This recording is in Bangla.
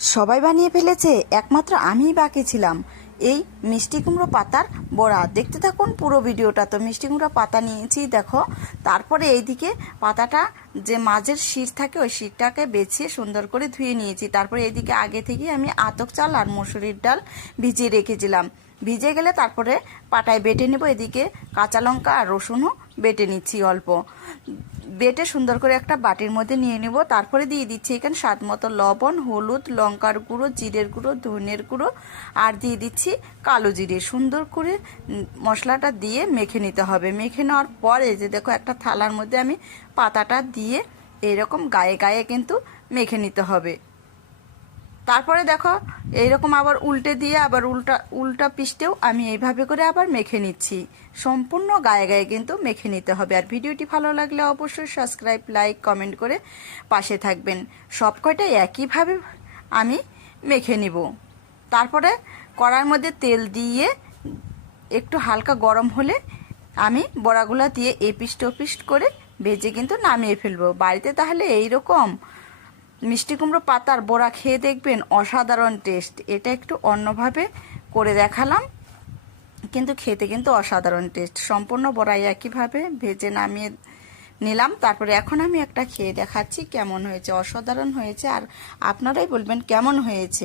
সবাই বানিয়ে ফেলেছে, একমাত্র আমিই বাকি ছিলাম। এই মিষ্টি কুমড়ো পাতার বড়া দেখতে থাকুন পুরো ভিডিওটা। তো মিষ্টি কুমড়ো পাতা নিয়েছি দেখো, তারপরে এইদিকে পাতাটা যে মাঝের শির থাকে ওই শিরটাকে বেছিয়ে সুন্দর করে ধুয়ে নিয়েছি। তারপরে এইদিকে আগে থেকে আমি আতপ চাল আর মসুরির ডাল ভিজিয়ে রেখেছিলাম। ভিজে গেলে তারপরে পাটায় বেটে নেব। এদিকে কাঁচা লঙ্কা আর রসুনও বেটে নিচ্ছি অল্প, বেটে সুন্দর করে একটা বাটির মধ্যে নিয়ে নেব। তারপরে দিয়ে দিচ্ছি এখানে স্বাদ মতো লবণ, হলুদ, লঙ্কার গুঁড়ো, জিরের গুঁড়ো, ধনের গুঁড়ো আর দিয়ে দিচ্ছি কালো জিরে। সুন্দর করে মশলাটা দিয়ে মেখে নিতে হবে। মেখে নেওয়ার পরে যে দেখো একটা থালার মধ্যে আমি পাতাটা দিয়ে এরকম গায়ে গায়ে কিন্তু মেখে নিতে হবে। তারপরে দেখো এইরকম আবার উল্টে দিয়ে আবার উল্টা পিঠেও আমি এইভাবে করে আবার মেখে নিচ্ছি। সম্পূর্ণ গায়ে গায়ে কিন্তু মেখে নিতে হবে। আর ভিডিওটি ভালো লাগলে অবশ্যই সাবস্ক্রাইব, লাইক, কমেন্ট করে পাশে থাকবেন। সব কয়টা একইভাবে আমি মেখে নিব। তারপরে কড়াইয়ের মধ্যে তেল দিয়ে একটু হালকা গরম হলে আমি বড়াগুলা দিয়ে এপিষ্ট ওপিষ্ট করে ভেজে কিন্তু নামিয়ে ফেলবো। বাড়িতে তাহলে এইরকম মিষ্টি কুমড়ো পাতার বড়া খেয়ে দেখবেন, অসাধারণ টেস্ট। এটা একটু অন্যভাবে করে দেখালাম, কিন্তু খেতে কিন্তু অসাধারণ টেস্ট। সম্পূর্ণ বড়াই একইভাবে ভেজে নামিয়ে নিলাম। তারপরে এখন আমি একটা খেয়ে দেখাচ্ছি কেমন হয়েছে। অসাধারণ হয়েছে, আর আপনারাই বলবেন কেমন হয়েছে।